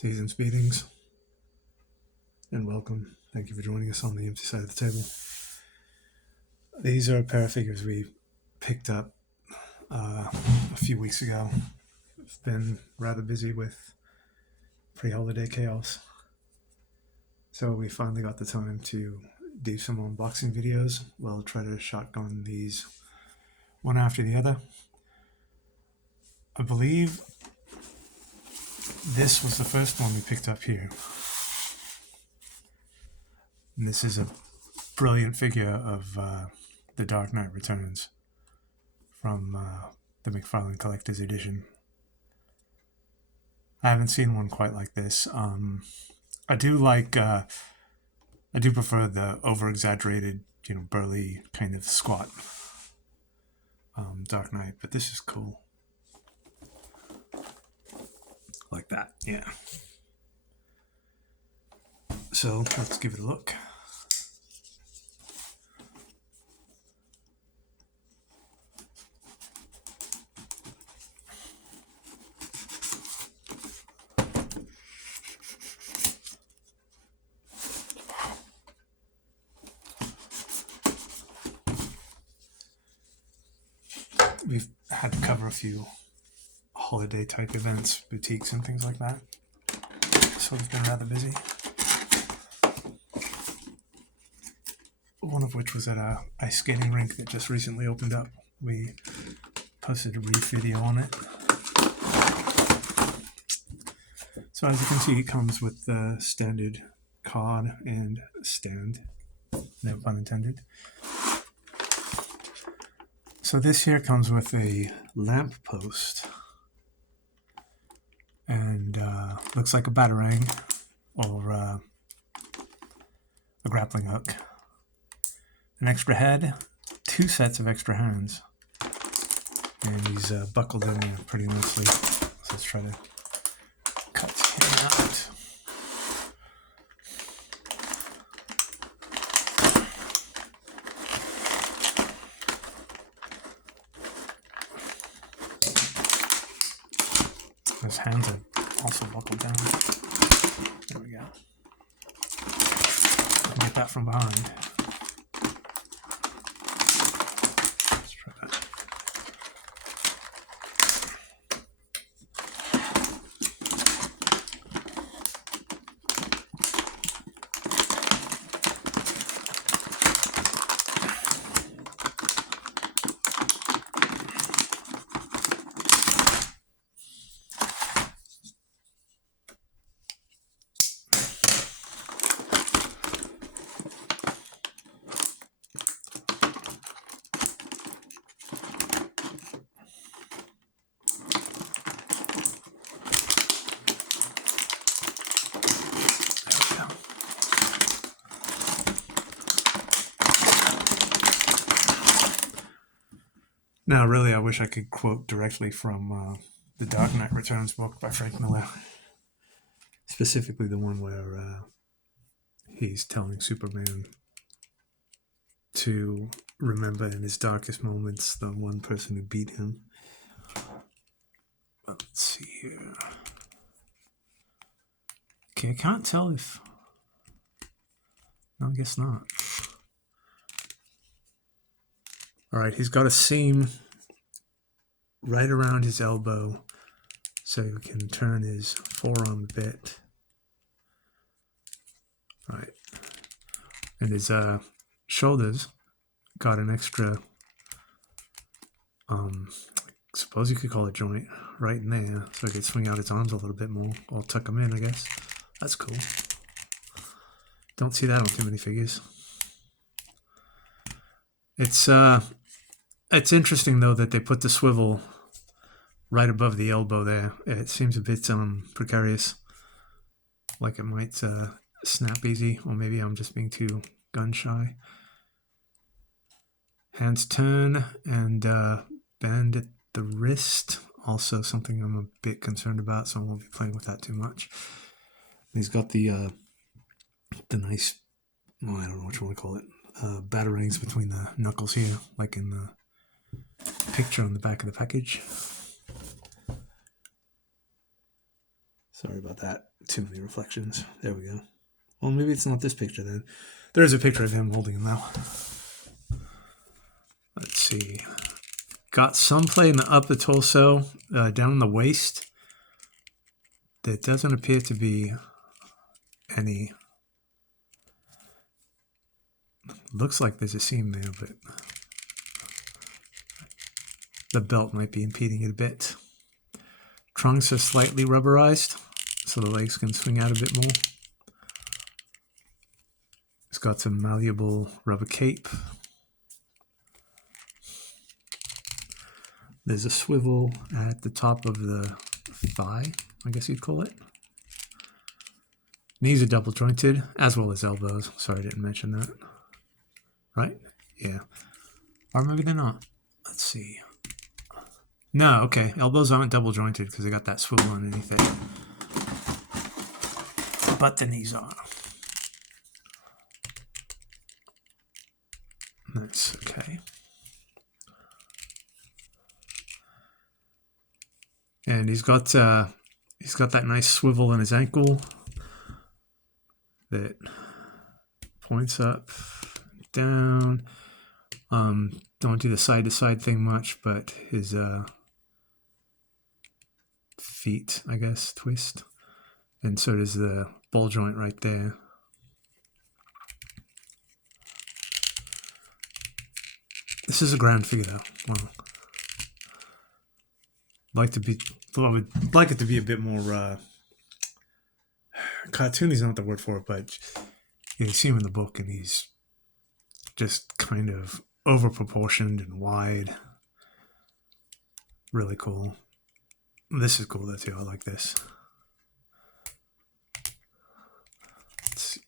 Season's greetings and welcome. Thank you for joining us on the empty side of the table. These are a pair of figures we picked up a few weeks ago. I've been rather busy with pre-holiday chaos, so we finally got the time to do some unboxing videos. We'll try to shotgun these one after the other. I believe this was the first one we picked up here. And this is a brilliant figure of the Dark Knight Returns from the McFarlane Collector's Edition. I haven't seen one quite like this. I do prefer the over-exaggerated, burly kind of squat Dark Knight, but this is cool. Like that, yeah. So let's give it a look. We've had to cover a few holiday type events, boutiques and things like that, so we've been rather busy. One of which was at a ice skating rink that just recently opened up. We posted a brief video on it. So as you can see, it comes with the standard card and stand, no pun intended. So this here comes with a lamp post and looks like a batarang or a grappling hook. An extra head, 2 sets of extra hands, and he's buckled in there pretty nicely. So let's try to cut him out. His hands are also buckled down. There we go. Like that from behind. Let's try that. Now, really, I wish I could quote directly from the Dark Knight Returns book by Frank Miller. Specifically the one where he's telling Superman to remember in his darkest moments the one person who beat him. Let's see here. Okay, I can't tell if... No, I guess not. Alright, he's got a seam right around his elbow so he can turn his forearm a bit. Right. And his shoulders got an extra, I suppose you could call it joint, right in there, so he could swing out his arms a little bit more, or tuck them in, I guess. That's cool. Don't see that on too many figures. It's interesting, though, that they put the swivel right above the elbow there. It seems a bit precarious, like it might snap easy, or maybe I'm just being too gun shy. Hands turn and bend at the wrist, also something I'm a bit concerned about, so I won't be playing with that too much. He's got the nice, well, I don't know what you want to call it, batarangs between the knuckles here, like in the picture on the back of the package. Sorry about that. Too many reflections. There we go. Well, maybe it's not this picture then. There's a picture of him holding him now. Let's see. Got some play in the upper torso, down in the waist. There doesn't appear to be any. Looks like there's a seam there, but the belt might be impeding it a bit. Trunks are slightly rubberized, so the legs can swing out a bit more. It's got some malleable rubber cape. There's a swivel at the top of the thigh, I guess you'd call it. Knees are double jointed, as well as elbows. Sorry, I didn't mention that. Right? Yeah. Or maybe they're not. Let's see. No, okay. Elbows aren't double jointed because they got that swivel underneath it. But the knees are. That's okay. And he's got that nice swivel in his ankle that points up, down. Don't do the side to side thing much, but his feet, I guess, twist. And so does the ball joint right there. This is a grand figure though. Well, I would like it to be a bit more cartoony is not the word for it, but you see him in the book and he's just kind of over proportioned and wide. Really cool. This is cool though too. I like this. Let's see.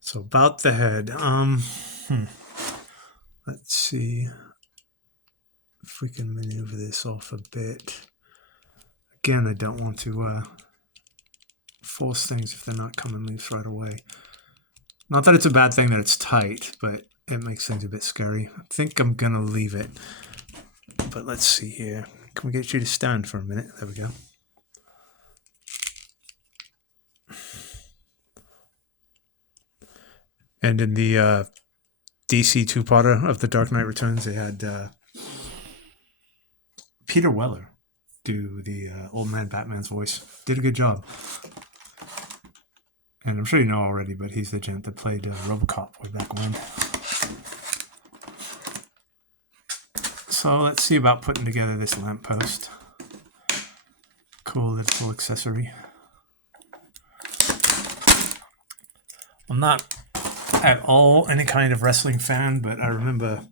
So about the head. Let's see if we can maneuver this off a bit. Again, I don't want to force things if they're not coming loose right away. Not that it's a bad thing that it's tight, but it makes things a bit scary. I think I'm gonna leave it. But let's see here. Can we get you to stand for a minute? There we go. And in the DC two-parter of the Dark Knight Returns, they had Peter Weller do the old man Batman's voice. Did a good job. And I'm sure you know already, but he's the gent that played RoboCop way back when. So let's see about putting together this lamppost. Cool little accessory. I'm not at all any kind of wrestling fan, but I remember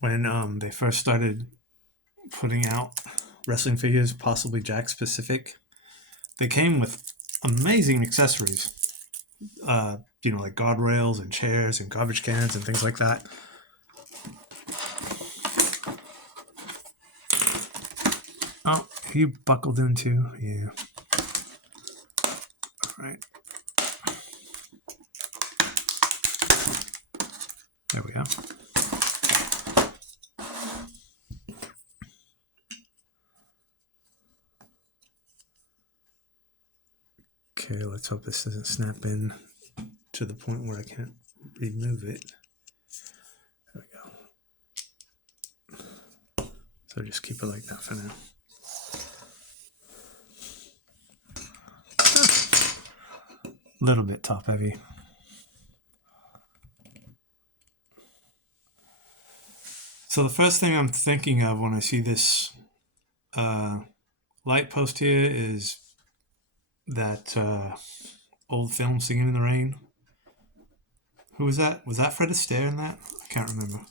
when they first started putting out wrestling figures, possibly Jack specific, they came with amazing accessories. Like guardrails and chairs and garbage cans and things like that. Oh, he buckled in too. Yeah. All right. There we go. Okay, let's hope this doesn't snap in to the point where I can't remove it. There we go. So just keep it like that for now. A little bit top heavy. So the first thing I'm thinking of when I see this light post here is that old film, Singing in the Rain. Who was that? Was that Fred Astaire in that? I can't remember.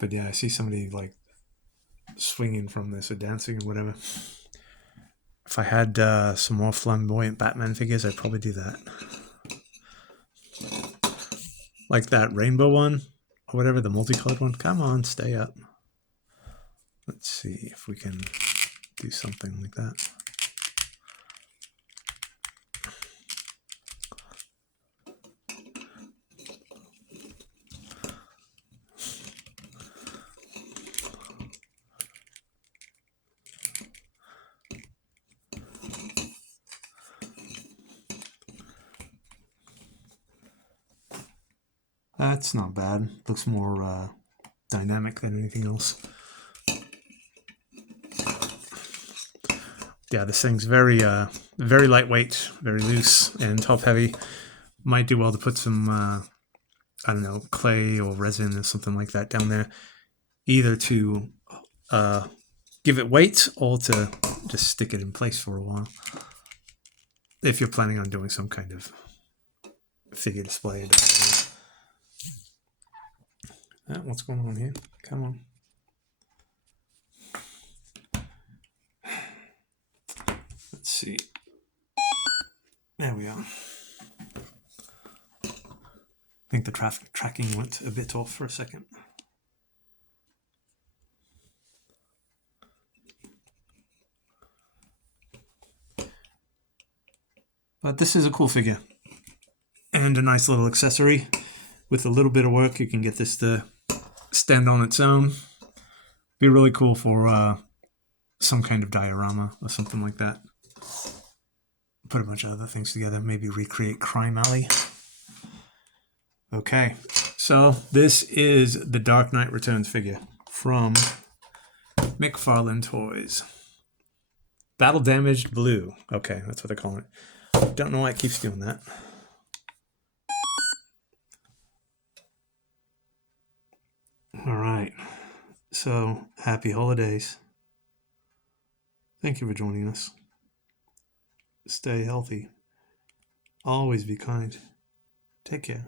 But yeah, I see somebody like swinging from this or dancing or whatever. If I had some more flamboyant Batman figures, I'd probably do that. Like that rainbow one or whatever, the multicolored one. Come on, stay up. Let's see if we can do something like that. That's not bad. Looks more dynamic than anything else. Yeah, this thing's very lightweight, very loose, and top heavy. Might do well to put some, I don't know, clay or resin or something like that down there, either to give it weight or to just stick it in place for a while. If you're planning on doing some kind of figure display. What's going on here? Come on. Let's see. There we are. I think the tracking went a bit off for a second. But this is a cool figure. And a nice little accessory. With a little bit of work, you can get this to stand on its own. Be really cool for some kind of diorama or something like that. Put a bunch of other things together. Maybe recreate Crime Alley. Okay, so this is the Dark Knight Returns figure from McFarlane Toys. Battle Damaged Blue. Okay, that's what they're calling it. Don't know why it keeps doing that. All right, so happy holidays. Thank you for joining us. Stay healthy. Always be kind. Take care.